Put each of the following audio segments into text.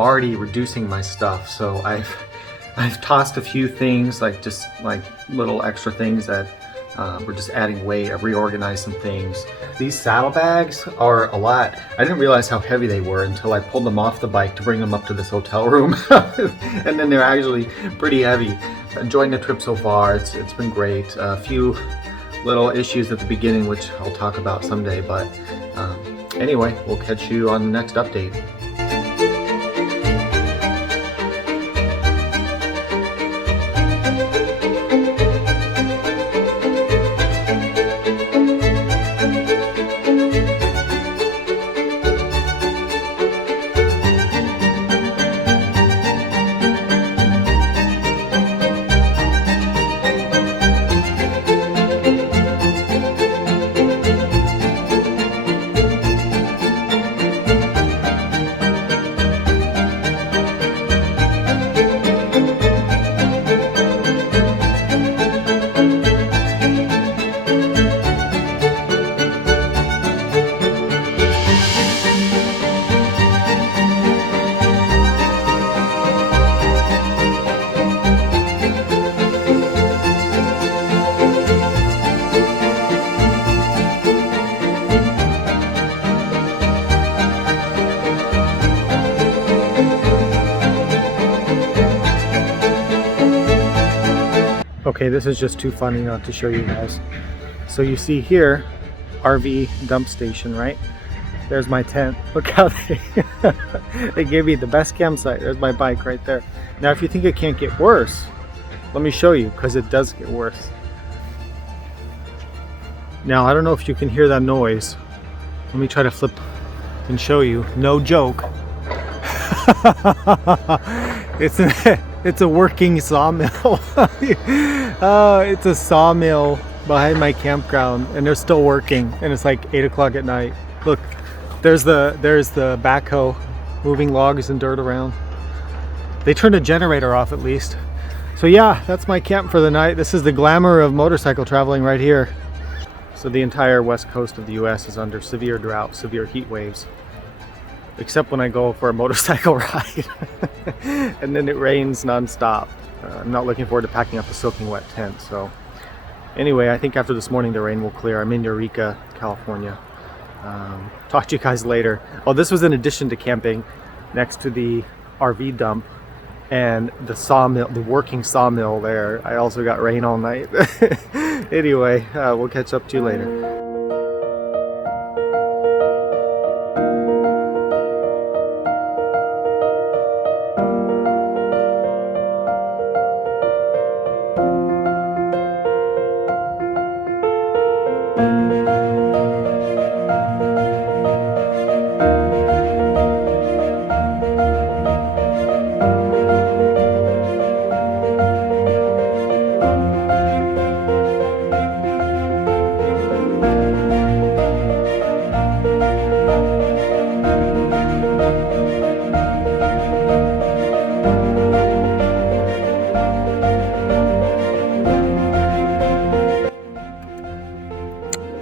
already reducing my stuff, so I've tossed a few things, like just like little extra things that we're just adding weight. I've reorganized some things. These saddlebags are a lot. I didn't realize how heavy they were until I pulled them off the bike to bring them up to this hotel room. And then they're actually pretty heavy. Enjoying the trip so far. It's been great. A few little issues at the beginning, which I'll talk about someday, but anyway, we'll catch you on the next update. Okay, this is just too funny not to show you guys. So you see here, RV dump station, right? There's my tent. Look how they gave me the best campsite. There's my bike right there. Now, if you think it can't get worse, let me show you, because it does get worse. Now, I don't know if you can hear that noise. Let me try to flip and show you. No joke. It's a working sawmill. It's a sawmill behind my campground, and they're still working, and it's like 8 o'clock at night. Look, there's the backhoe moving logs and dirt around. They turned a generator off at least. So yeah, that's my camp for the night. This is the glamour of motorcycle traveling right here. So the entire west coast of the US is under severe drought, severe heat waves. Except when I go for a motorcycle ride. And then it rains non-stop. I'm not looking forward to packing up a soaking wet tent. So anyway, I think after this morning the rain will clear. I'm in Eureka, California. Talk to you guys later. Oh, this was in addition to camping next to the RV dump and the sawmill, the working sawmill there. I also got rain all night. Anyway, we'll catch up to you later.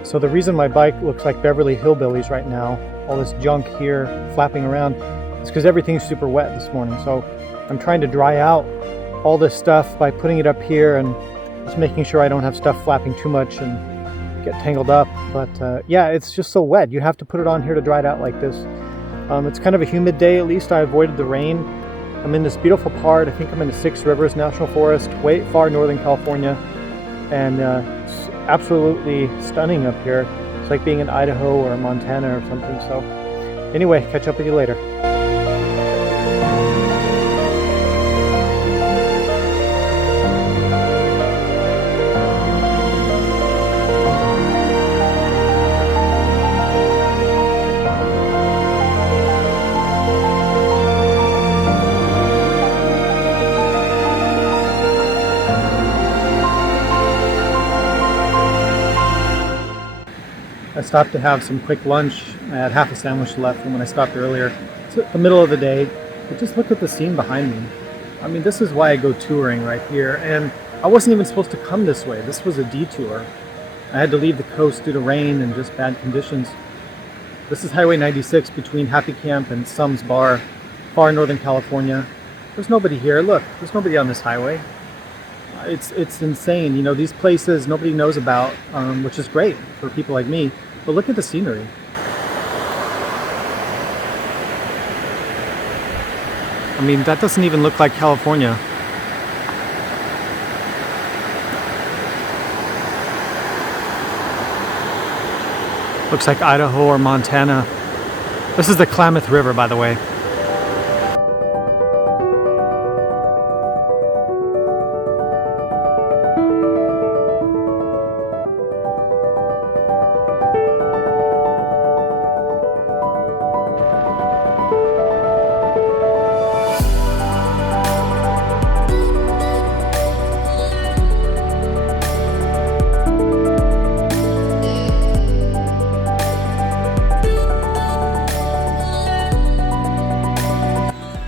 So the reason my bike looks like Beverly Hillbillies right now, all this junk here flapping around, is because everything's super wet this morning. So I'm trying to dry out all this stuff by putting it up here and just making sure I don't have stuff flapping too much and get tangled up. But yeah, it's just so wet. You have to put it on here to dry it out like this. It's kind of a humid day. At least I avoided the rain. I'm in this beautiful part. I think I'm in the Six Rivers National Forest, way far northern California. And it's absolutely stunning up here. It's like being in Idaho or Montana or something. So anyway, catch up with you later. I stopped to have some quick lunch. I had half a sandwich left from when I stopped earlier. It's the middle of the day, but just look at the scene behind me. I mean, this is why I go touring right here, and I wasn't even supposed to come this way. This was a detour. I had to leave the coast due to rain and just bad conditions. This is Highway 96 between Happy Camp and Sums Bar. far northern California. There's nobody here. Look, there's nobody on this highway. It's insane. You know, these places nobody knows about, which is great for people like me. But look at the scenery. I mean, that doesn't even look like California. Looks like Idaho or Montana. This is the Klamath River, by the way.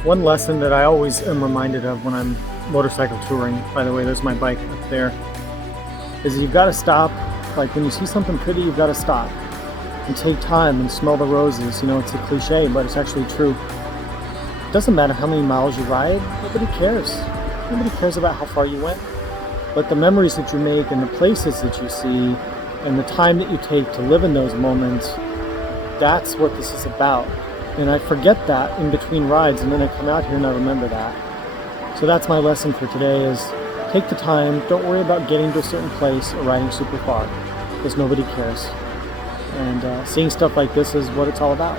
One lesson that I always am reminded of when I'm motorcycle touring, by the way, there's my bike up there, is you've got to stop. Like when you see something pretty, you've got to stop and take time and smell the roses. You know, it's a cliche, but it's actually true. It doesn't matter how many miles you ride, nobody cares. Nobody cares about how far you went. But the memories that you make and the places that you see and the time that you take to live in those moments, that's what this is about. And I forget that in between rides, and then I come out here and I remember that. So that's my lesson for today is take the time, don't worry about getting to a certain place or riding super far, because nobody cares. And seeing stuff like this is what it's all about.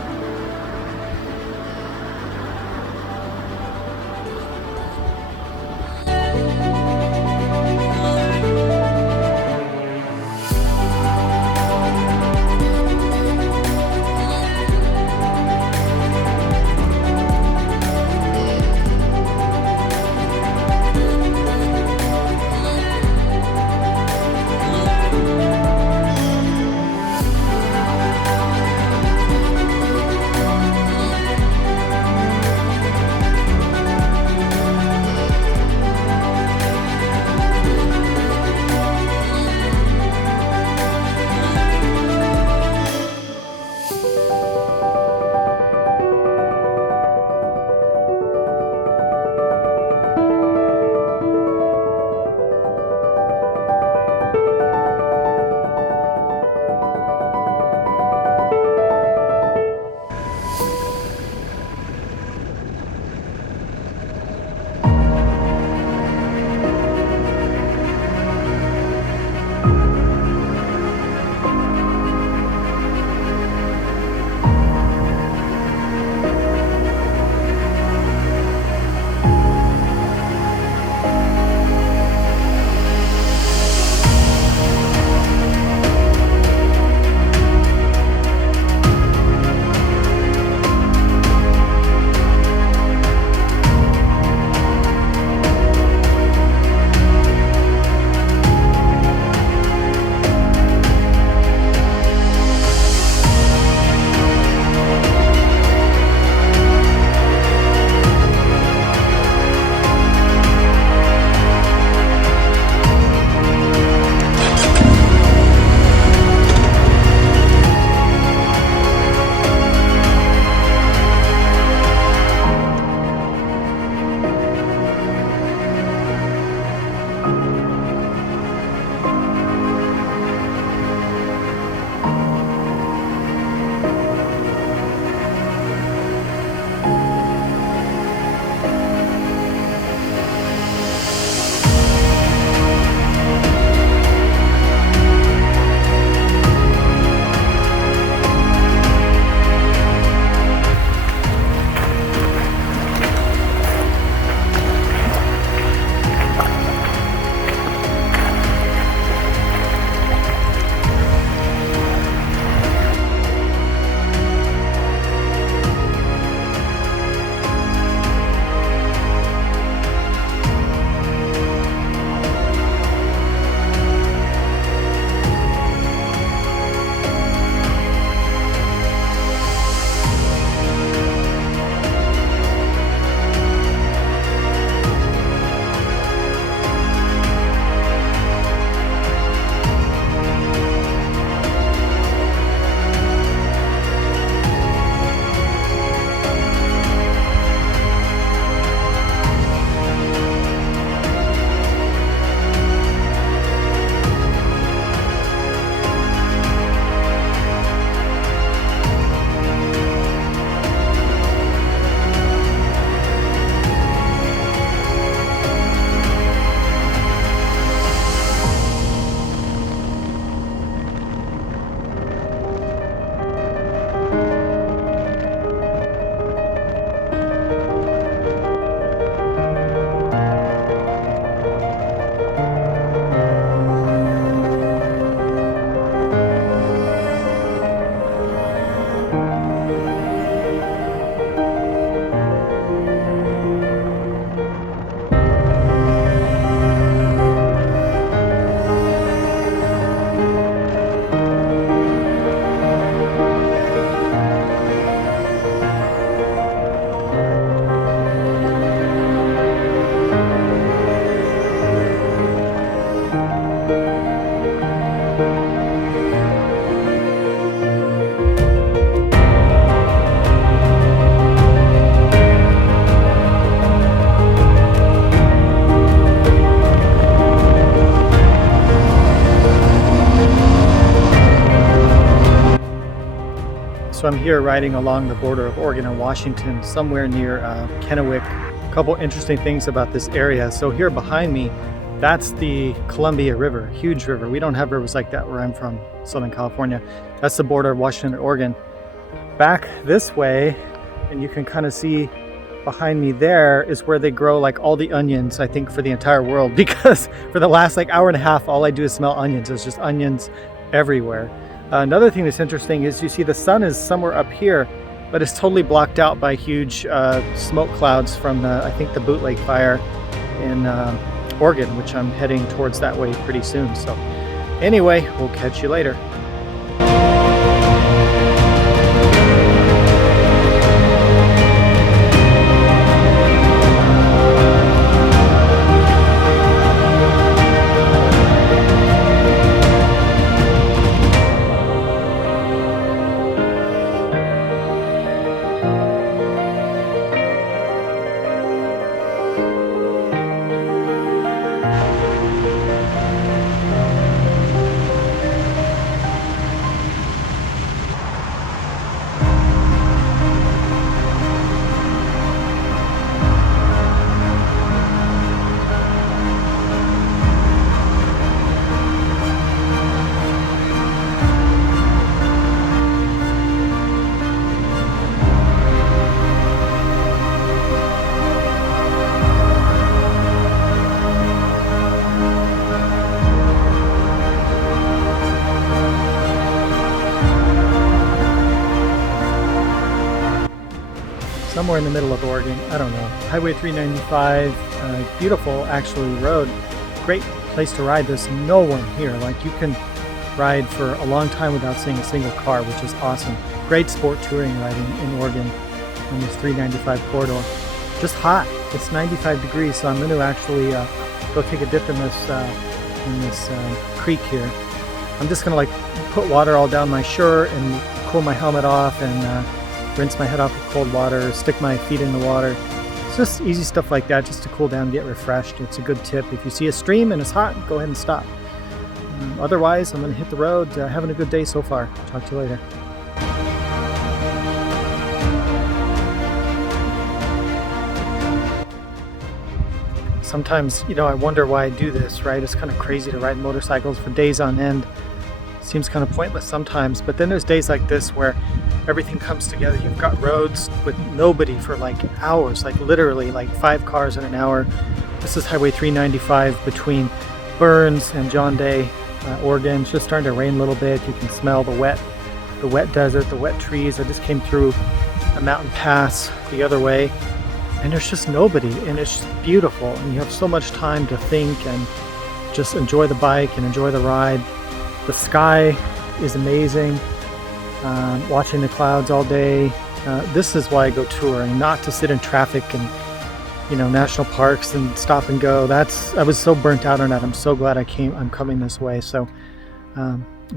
So I'm here riding along the border of Oregon and Washington, somewhere near Kennewick. A couple interesting things about this area. So here behind me, that's the Columbia River, huge river. We don't have rivers like that where I'm from, Southern California. That's the border of Washington and Oregon. Back this way, and you can kind of see behind me there is where they grow like all the onions, I think, for the entire world, because for the last like hour and a half, all I do is smell onions. There's just onions everywhere. Another thing that's interesting is you see the sun is somewhere up here, but it's totally blocked out by huge smoke clouds from the, I think, the Bootleg fire in Oregon, which I'm heading towards that way pretty soon. So anyway, we'll catch you later. Somewhere in the middle of Oregon, I don't know. Highway 395, beautiful actually road, great place to ride. There's no one here. Like, you can ride for a long time without seeing a single car, which is awesome. Great sport touring riding in Oregon on this 395 corridor. Just hot. It's 95 degrees, so I'm going to actually go take a dip in this creek here. I'm just going to like put water all down my shirt and cool my helmet off and rinse my head off with cold water, stick my feet in the water. It's just easy stuff like that, just to cool down and get refreshed. It's a good tip. If you see a stream and it's hot, go ahead and stop. Otherwise, I'm going to hit the road. Having a good day so far. Talk to you later. Sometimes, you know, I wonder why I do this, right? It's kind of crazy to ride motorcycles for days on end. Seems kind of pointless sometimes, but then there's days like this where everything comes together. You've got roads with nobody for like hours, like literally like 5 cars in an hour. This is Highway 395 between Burns and John Day, Oregon. It's just starting to rain a little bit. You can smell the wet desert, the wet trees. I just came through a mountain pass the other way, and there's just nobody, and it's just beautiful. And you have so much time to think and just enjoy the bike and enjoy the ride. The sky is amazing. Watching the clouds all day. This is why I go touring, not to sit in traffic and, you know, national parks and stop and go. I was so burnt out on that. I'm so glad I'm coming this way. So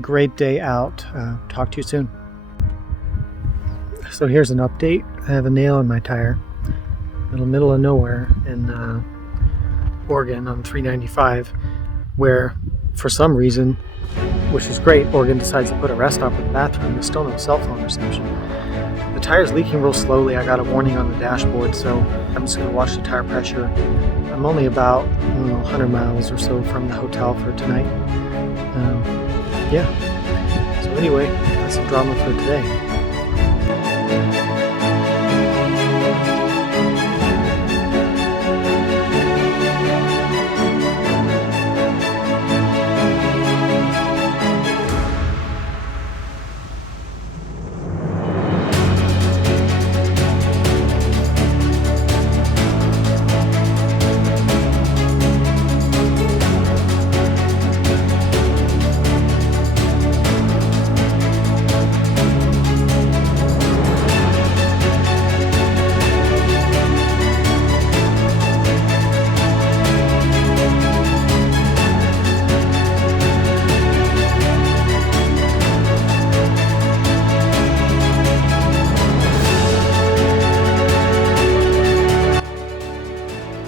great day out. Talk to you soon. So here's an update. I have a nail in my tire, middle of nowhere in Oregon on 395, where for some reason, which is great, Oregon decides to put a rest stop in the bathroom. There's still no cell phone reception. The tire's leaking real slowly. I got a warning on the dashboard, so I'm just going to watch the tire pressure. I'm only about 100 miles or so from the hotel for tonight. Yeah. So anyway, that's some drama for today.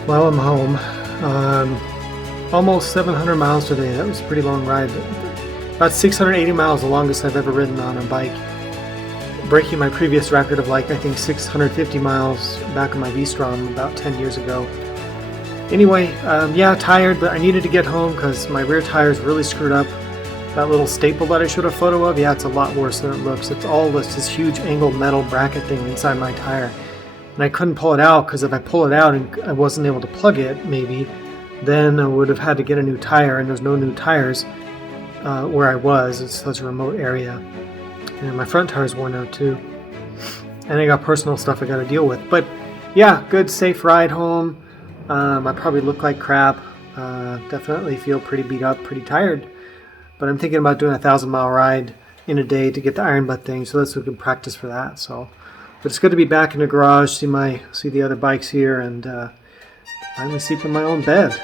Well, I'm home. Almost 700 miles today. That was a pretty long ride. About 680 miles, the longest I've ever ridden on a bike. breaking my previous record of like I think 650 miles back on my V-Strom about 10 years ago. Anyway, yeah, tired, but I needed to get home because my rear tire is really screwed up. That little staple that I showed a photo of, yeah, it's a lot worse than it looks. It's all this huge angled metal bracket thing inside my tire. And I couldn't pull it out because if I pull it out and I wasn't able to plug it, maybe, then I would have had to get a new tire, and there's no new tires where I was. It's such a remote area. And my front tire's worn out too. And I got personal stuff I got to deal with. But yeah, good, safe ride home. I probably look like crap. Definitely feel pretty beat up, pretty tired. But I'm thinking about doing a 1,000-mile ride in a day to get the iron butt thing, so that's a good practice for that. So, but it's good to be back in the garage, see the other bikes here, and finally sleep in my own bed.